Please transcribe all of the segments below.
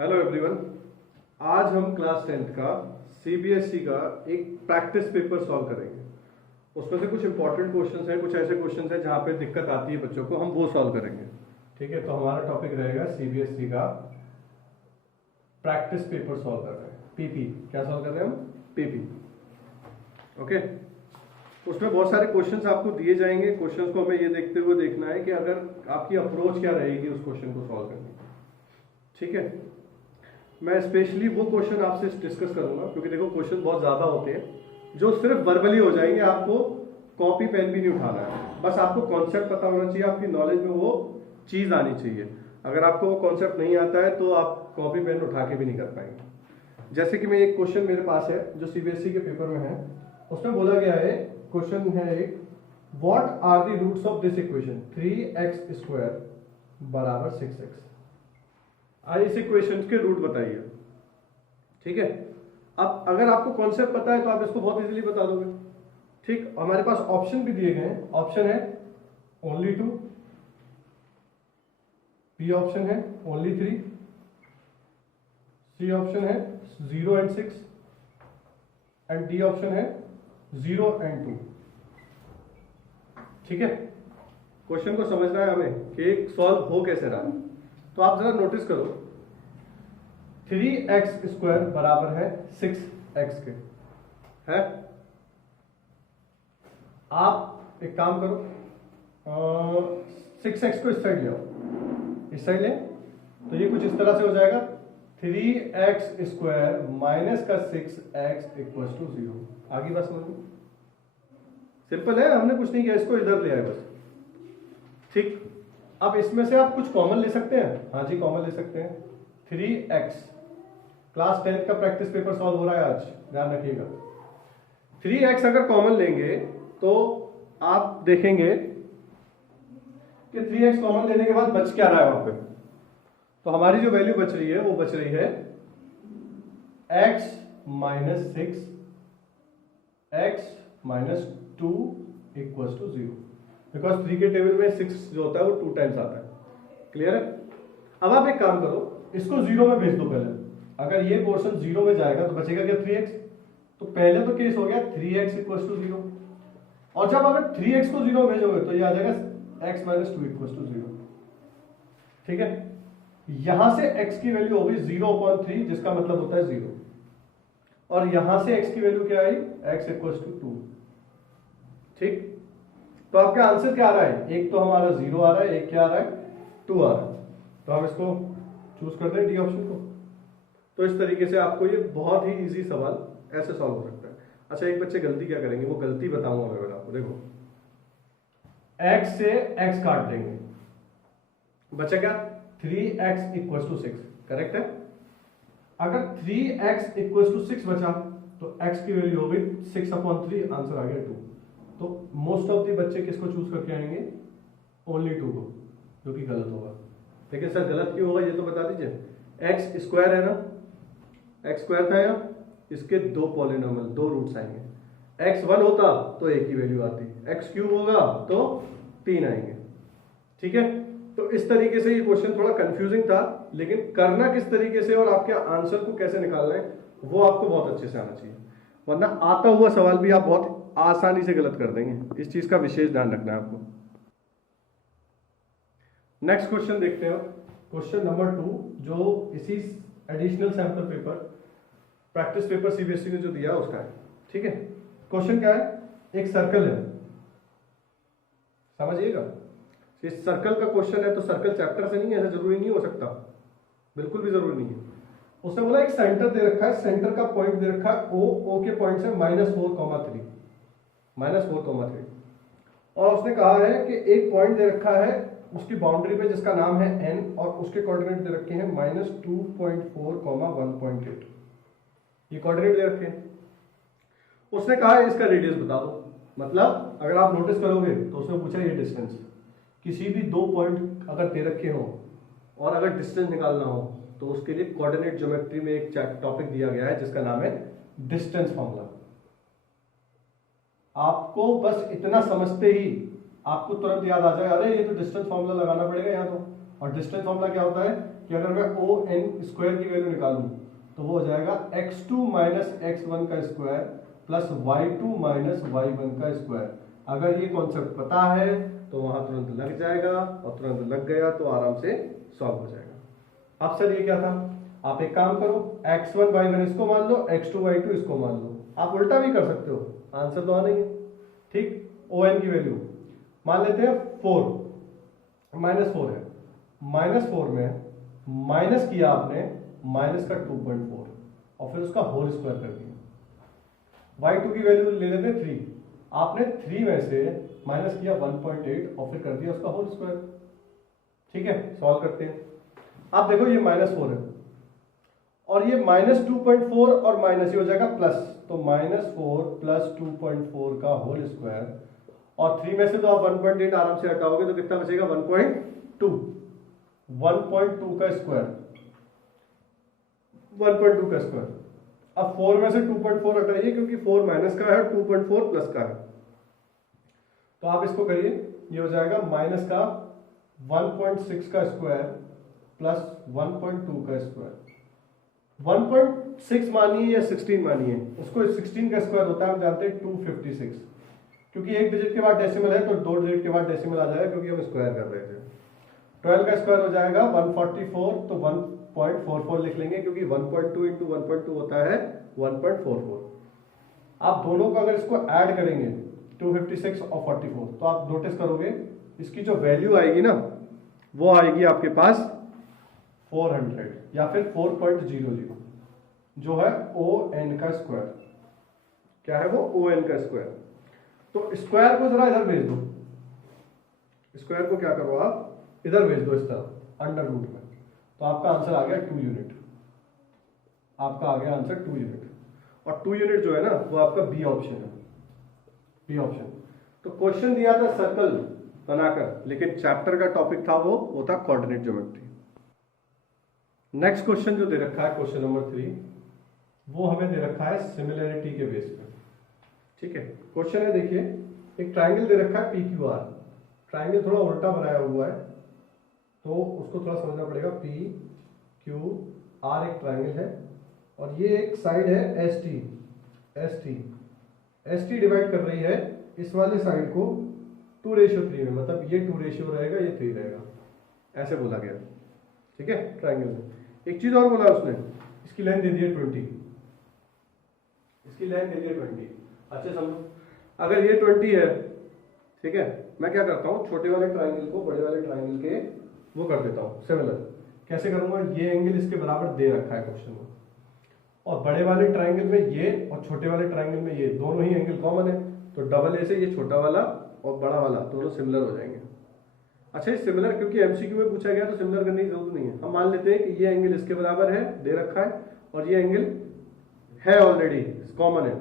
Hello everyone. आज हम class 10th का सीबीएसई का एक प्रैक्टिस पेपर सॉल्व करेंगे। उसमें से कुछ इंपॉर्टेंट क्वेश्चंस हैं, कुछ ऐसे क्वेश्चंस हैं जहां पे दिक्कत आती है बच्चों को, हम वो सॉल्व करेंगे। ठीक है, तो हमारा टॉपिक रहेगा सीबीएसई का प्रैक्टिस पेपर सॉल्व कर रहे हैं, पीपी। क्या सॉल्व कर रहे हैं हम? पीपी। ओके, उसमें बहुत सारे क्वेश्चंस आपको दिए जाएंगे। क्वेश्चंस को हमें ये देखते हुए देखना है कि अगर आपकी अप्रोच क्या रहेगी उस क्वेश्चन को सॉल्व करने की। ठीक है, मैं स्पेशली वो क्वेश्चन आपसे डिस्कस करूंगा क्योंकि देखो क्वेश्चन बहुत ज्यादा होते हैं जो सिर्फ वर्बली हो जाएंगे। आपको कॉपी पेन भी नहीं उठाना है, बस आपको कॉन्सेप्ट पता होना चाहिए, आपकी नॉलेज में वो चीज आनी चाहिए। अगर आपको वो कॉन्सेप्ट नहीं आता है तो आप कॉपी पेन उठा के भी नहीं कर पाएंगे। जैसे कि मैं एक क्वेश्चन मेरे पास है जो सीबीएसई के पेपर में है, उसमें बोला गया है, क्वेश्चन है एक, what are the roots of this equation 3x² बराबर 6x। इस इक्वेशन के रूट बताइए। ठीक है, अब अगर आपको कॉन्सेप्ट पता है तो आप इसको बहुत इजीली बता दोगे। ठीक, हमारे पास ऑप्शन भी दिए गए हैं। ऑप्शन है ओनली 2, बी ऑप्शन है ओनली 3, सी ऑप्शन है 0 and 6 एंड डी ऑप्शन है 0 and 2। ठीक है, क्वेश्चन को समझना है हमें कि सॉल्व हो कैसे रहा है। तो आप जरा नोटिस करो, 3x² बराबर है 6x के है। आप एक काम करो, 6x को इस साइड ले आओ, इस साइड ले, तो ये कुछ इस तरह से हो जाएगा 3x² माइनस का 6x इक्वल टू 0। आगे बात समझ में सिंपल है, हमने कुछ नहीं किया, इसको इधर ले आए बस। ठीक, अब इसमें से आप कुछ कॉमन ले सकते हैं। हाँ जी, कॉमन ले सकते हैं। 3x, क्लास 10th का प्रैक्टिस पेपर सॉल्व हो रहा है आज, ध्यान रखिएगा। 3x अगर कॉमन लेंगे तो आप देखेंगे कि 3x कॉमन लेने के बाद बच क्या रहा है वहां पे। तो हमारी जो वैल्यू बच रही है वो बच रही है x minus 6 x minus 2 equal to 0, because 3 के टेबल में 6 जो होता है वो 2 टाइम्स आता है। क्लियर है? अब आप एक काम करो, इसको 0 में भेज दो पहले। अगर ये पोर्शन 0 में जाएगा तो बचेगा क्या? 3x। तो पहले तो केस हो गया 3x इक्वल टू 0, और जब अगर 3x को 0 भेजोगे तो ये आ जाएगा x माइनस 2 इक्वल टू 0। ठीक है, यहां से x की वैल्यू होगी 0/3, जिसका मतलब होता है 0, और यहां से x की वैल्यू क्या आई? x equal to 2। ठीक, तो आपका आंसर क्या आ रहा है? एक तो हमारा 0 आ रहा है, एक क्या आ रहा है? 2 आ रहा है। तो हम इसको चूज करते हैं, डी ऑप्शन को। तो इस तरीके से आपको ये बहुत ही इजी सवाल ऐसे सॉल्व हो सकता है। अच्छा, एक बच्चे गलती क्या करेंगे, वो गलती बताऊंगा मैं आपको। देखो, x से x काट देंगे, बचा क्या? 3x equal to 6। करेक्ट है? अगर 3x इक्वल टू 6 बचा तो x की वैल्यू हो गई 6/3, आंसर आ गया 2। तो मोस्ट ऑफ द बच्चे किसको चूज करके आएंगे? ओनली 2 को, जो कि गलत होगा। लेकिन सर गलत क्यों होगा ये तो बता दीजिए। x² है ना, x² था यहाँ, इसके 2 पॉलिनोमियल, 2 रूट्स आएंगे। x1 होता तो 1 की वैल्यू आती, x³ होगा तो 3 आएंगे। ठीक है, तो इस तरीके से ये क्वेश्चन थोड़ा कंफ्यूजिंग था, लेकिन करना किस तरीके से और आपके आंसर को कैसे निकालना है वो आपको बहुत अच्छे से आना चाहिए, वरना आता हुआ सवाल भी आप बहुत आसानी से गलत कर देंगे। इस चीज का विशेष ध्यान रखना है आपको। नेक्स्ट क्वेश्चन देखते हैं, क्वेश्चन नंबर 2, जो इसी additional sample paper practice paper CBSE ने जो दिया उसका है। ठीक है, क्वेश्चन क्या है? एक सर्कल है, समझिएगा। इस सर्कल का क्वेश्चन है तो सर्कल चैप्टर से नहीं है, ऐसा जरूरी नहीं हो सकता, बिल्कुल भी जरूरी नहीं है। उसने बोला एक सेंटर दे रखा है, सेंटर का पॉइंट दे रखा है ओ के पॉइंट से -4,3, -4,3, और उसने कहा है कि एक पॉइंट दे रखा है उसकी बाउंड्री पे जिसका नाम है n, और उसके कोऑर्डिनेट दे रखे हैं -2.4, 1.8। ये कोऑर्डिनेट दे रखे हैं। उसने कहा है इसका रेडियस बता दो। मतलब अगर आप नोटिस करोगे तो उसने पूछा ये डिस्टेंस, किसी भी 2 पॉइंट अगर दे रखे हो और अगर डिस्टेंस निकालना हो तो उसके लिए कोऑर्डिनेट ज्योमेट्री में एक टॉपिक दिया गया है जिसका नाम है डिस्टेंस फॉर्मूला। आपको बस इतना समझते ही आपको तुरंत याद आ जाए, अरे ये तो डिस्टेंस फॉर्मूला लगाना पड़ेगा यहाँ तो। और डिस्टेंस फॉर्मूला क्या होता है कि अगर मैं ओ एन स्क्वायर की वैल्यू निकालूं तो वो हो जाएगा x2 माइनस x1 का square plus y2 minus y1 का स्क्वायर। अगर ये कॉन्सेप्ट पता है तो वहां तुरंत लग जाएगा, और तुरंत लग गया तो आराम से सॉल्व हो जाएगा। अब सर ये क्या था, आप एक काम करो, x1 y1 इसको मान लो, x2 y2 इसको मान लो। आप उल्टा भी कर सकते हो, आंसर तो आना ही है। ठीक, ओ एन की वैल्यू मान लेते हैं 4 -4 है, -4 में माइनस किया आपने माइनस का 2.4 और फिर उसका होल स्क्वायर कर दिया। y2 की वैल्यू ले लेते हैं 3, आपने 3 में से माइनस किया 1.8 और फिर कर दिया उसका होल स्क्वायर। ठीक है, सॉल्व करते हैं। आप देखो ये -4 है और ये -2.4 और माइनस ये हो जाएगा प्लस, तो -4 प्लस 2.4 का होल स्क्वायर, और 3 में से तो आप 1.8 आराम से हटाओगे तो कितना बचेगा 1.2 का स्क्वायर, 1.2 का स्क्वायर। अब 4 में से 2.4 हटाइए क्योंकि 4 माइनस का है, 2.4 प्लस का है, तो आप इसको करिए, ये हो जाएगा माइनस का 1.6 का स्क्वायर प्लस 1.2 का स्क्वायर। 1.6 मानिए या 16 मानिए, उसको 16 का स्क्वायर होता है, हम जानते हैं 256, क्योंकि एक डिजिट के बाद डेसिमल है तो 2 डिजिट के बाद डेसिमल आ जाएगा क्योंकि हम स्क्वायर कर रहे थे। 12 का स्क्वायर हो जाएगा 144, तो 1.44 लिख लेंगे क्योंकि 1.2 इंटू 1.2 होता है 1.44। आप दोनों को अगर इसको ऐड करेंगे 256 और 44 तो आप नोटिस करोगे इसकी जो वैल्यू आएगी ना वो आएगी आपके पास 400 या फिर 4.00, जो है ओ एन का स्क्वायर। क्या है वो, ओ एन का स्क्वायर। तो स्क्वायर को जरा इधर भेज दो, स्क्वायर को क्या करो आप इधर भेज दो इस तरफ अंडर रूट में, तो आपका आंसर आ गया 2 यूनिट। आपका आ गया आंसर 2 यूनिट, और 2 यूनिट जो है ना वो आपका बी ऑप्शन है, बी ऑप्शन। तो क्वेश्चन दिया था सर्कल बनाकर, लेकिन चैप्टर का टॉपिक था वो था कोऑर्डिनेट ज्योमेट्री। नेक्स्ट क्वेश्चन जो दे रखा है क्वेश्चन नंबर 3, वो हमें दे रखा है सिमिलैरिटी के बेस पे। ठीक है, क्वेश्चन है, देखिए एक ट्राइंगल दे रखा है PQR। ट्राइंगल थोड़ा उल्टा बनाया हुआ है तो उसको थोड़ा समझना पड़ेगा। PQR एक ट्राइंगल है और ये एक साइड है ST डिवाइड कर रही है इस वाले साइड को 2:3 में, मतलब ये 2 रहेगा, ये 3 रहेगा, ऐसे बोला गया। ठीक है, ट्राइंगल में एक चीज और बोला उसने, इसकी लेंथ दे दी है 20, इसकी लेंथ दे दी है 20। अच्छे समझो, अगर ये 20 है, ठीक है, मैं क्या करता हूँ छोटे वाले ट्राइंगल को बड़े वाले ट्राइंगल के वो कर देता हूँ सिमिलर। कैसे करूंगा, ये एंगल इसके बराबर दे रखा है क्वेश्चन में, और बड़े वाले ट्राइंगल में ये और छोटे वाले ट्राइंगल में ये दोनों ही एंगल कॉमन है, तो डबल ए से ये छोटा वाला और बड़ा वाला दोनों सिमिलर हो जाएंगे। अच्छा, ये सिमिलर क्योंकि एमसीक्यू में पूछा गया तो सिमिलर करने की जरूरत नहीं है। हम मान लेते हैं कि ये एंगल इसके बराबर है, दे रखा है, और ये एंगल है ऑलरेडी कॉमन है,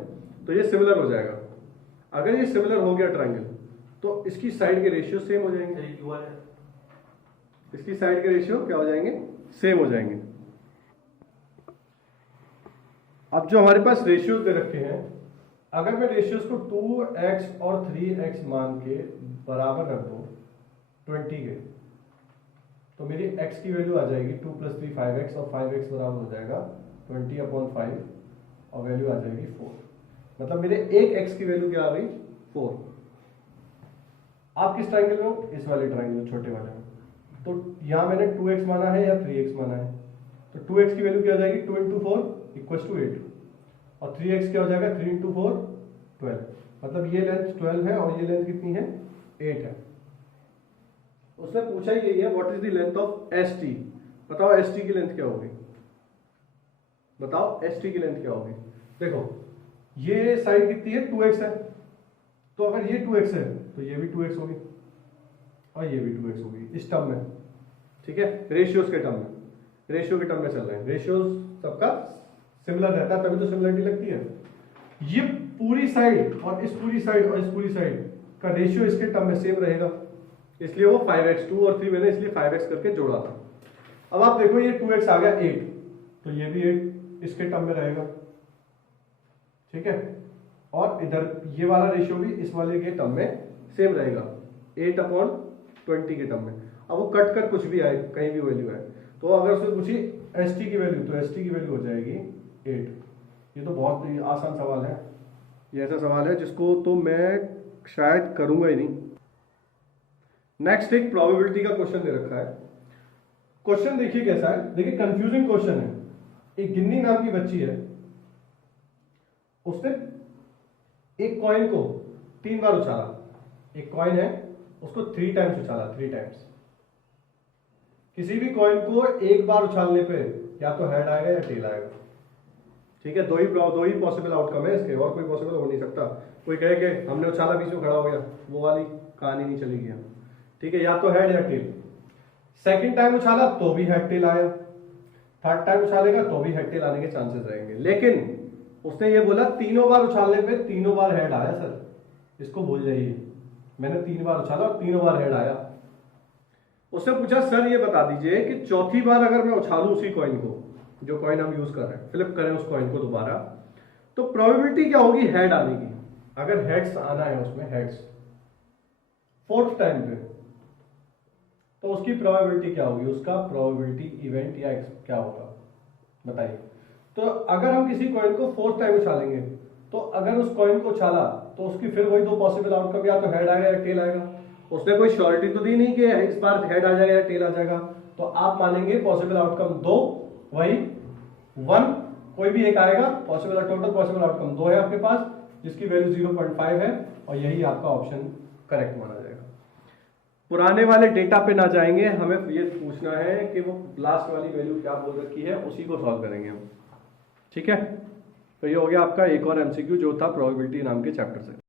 तो ये सिमिलर हो जाएगा। अगर ये सिमिलर हो गया ट्राइंगल तो इसकी साइड के रेशियो सेम हो जाएंगे, इसकी साइड के रेशियो क्या हो जाएंगे, सेम हो जाएंगे। अब जो हमारे पास रेशियोज दे रखे हैं, अगर मैं रेशियोज को 2x और 3x मान के बराबर रख दूं 20 के, तो मेरी x की वैल्यू आ जाएगी 2 + 3 5x, और 5x बराबर हो जाएगा 20/5 और वैल्यू आ जाएगी 4। मतलब मेरे एक x की वैल्यू क्या आ गई 4। आप किस ट्राइंगल में हो, इस वाले ट्राइंगल छोटे वाले में, तो यहां मैंने 2x माना है या 3x माना है, तो 2x की वैल्यू क्या हो जाएगी 2 × 4 = 8, और 3x क्या हो जाएगा 3 × 4 12। मतलब ये लेंथ 12 है और ये लेंथ कितनी है 8 है। उसने पूछा ही यही है, what is the length of ST। बताओ ST की लेंथ क्या होगी, बताओ ST की लेंथ क्या होगी। देखो ये साइड कितनी है 2x है, तो अगर ये 2x है तो ये भी 2x होगी और ये भी 2x होगी इस टर्म में। ठीक है, रेशियोज के टर्म में, रेशियो के टर्म में चल रहे हैं, रेशियोज सबका सिमिलर रहता है तभी तो सिमिलरिटी लगती है। ये पूरी साइड और इस पूरी साइड और इस पूरी साइड का रेशियो इसके टर्म में सेम रहेगा, इसलिए वो 5x, 2 और 3 मैंने इसलिए 5x करके जोड़ा था। अब आप देखो ये 2x आ गया 8, तो ये भी 8 इसके टर्म में रहेगा। ठीक है, और इधर ये वाला रेशियो भी इस वाले के टर्म में सेम रहेगा 8/20 के टर्म में। अब वो कट कर कुछ भी आए, कहीं भी वैल्यू आए, तो अगर उससे पूछी एस टी की वैल्यू, तो एस टी की वैल्यू हो जाएगी 8। ये तो बहुत ही आसान सवाल है, ये ऐसा सवाल है जिसको तो मैं शायद करूंगा ही नहीं। नेक्स्ट एक प्रोबेबिलिटी का क्वेश्चन दे रखा है। क्वेश्चन देखिए कैसा है, देखिए कंफ्यूजिंग क्वेश्चन है। एक गिन्नी नाम की बच्ची है, उसने एक कॉइन को 3 बार उछाला। एक कॉइन है, उसको 3 टाइम्स उछाला, 3 टाइम्स। किसी भी कॉइन को एक बार उछालने पे या तो हेड आएगा या टेल आएगा। ठीक है, दो ही पॉसिबल आउटकम है इसके, और कोई पॉसिबल हो नहीं सकता। कोई कहे कि हमने उछाला बीच में खड़ा हो गया, वो वाली कहानी नहीं चलेगी। ठीक है, या तो हेड या टेल। सेकंड टाइम उछाला तो भी हेड टेल आया, थर्ड टाइम उछालेगा तो भी हेड टेल आने के चांसेस रहेंगे। लेकिन उसने ये बोला तीनों बार उछालने पे तीनों बार हेड आया सर, इसको भूल जाइए। मैंने 3 बार उछाला और तीनों बार हेड आया। उसने पूछा सर ये बता दीजिए कि चौथी बार अगर मैं उछालूं उसी कॉइन को, जो कॉइन हम यूज कर रहे हैं, फ्लिप करें उस कॉइन को दोबारा, तो प्रोबेबिलिटी क्या होगी हेड आने की। अगर हेड्स आना है उसमें, हेड्स 4th टाइम पे, तो उसकी प्रोबेबिलिटी क्या होगी, उसका प्रोबेबिलिटी इवेंट या क्या होगा बताइए। तो अगर हम किसी कॉइन को 4th टाइम उछालेंगे, तो अगर उस कॉइन को उछाला तो उसकी फिर वही 2 पॉसिबल आउटकम, या तो हेड आएगा या टेल आएगा। उसने कोई श्योरिटी तो दी नहीं कि इस बार हेड आ जाएगा या टेल आ जाएगा। तो आप मानेंगे पॉसिबल आउटकम 2, वही 1, कोई भी एक आएगा। पॉसिबल टोटल पॉसिबल आउटकम 2 है आपके पास, जिसकी वैल्यू 0.5 है, और यही आपका ऑप्शन करेक्ट माना जाएगा। पुराने वाले डेटा पे ना जाएंगे, हमें ये पूछना है कि वो लास्ट वाली वैल्यू क्या बोल रखी है, उसी को सॉल्व करेंगे हम। ठीक है, तो ये हो गया आपका एक और एमसीक्यू जो था प्रोबेबिलिटी नाम के चैप्टर से।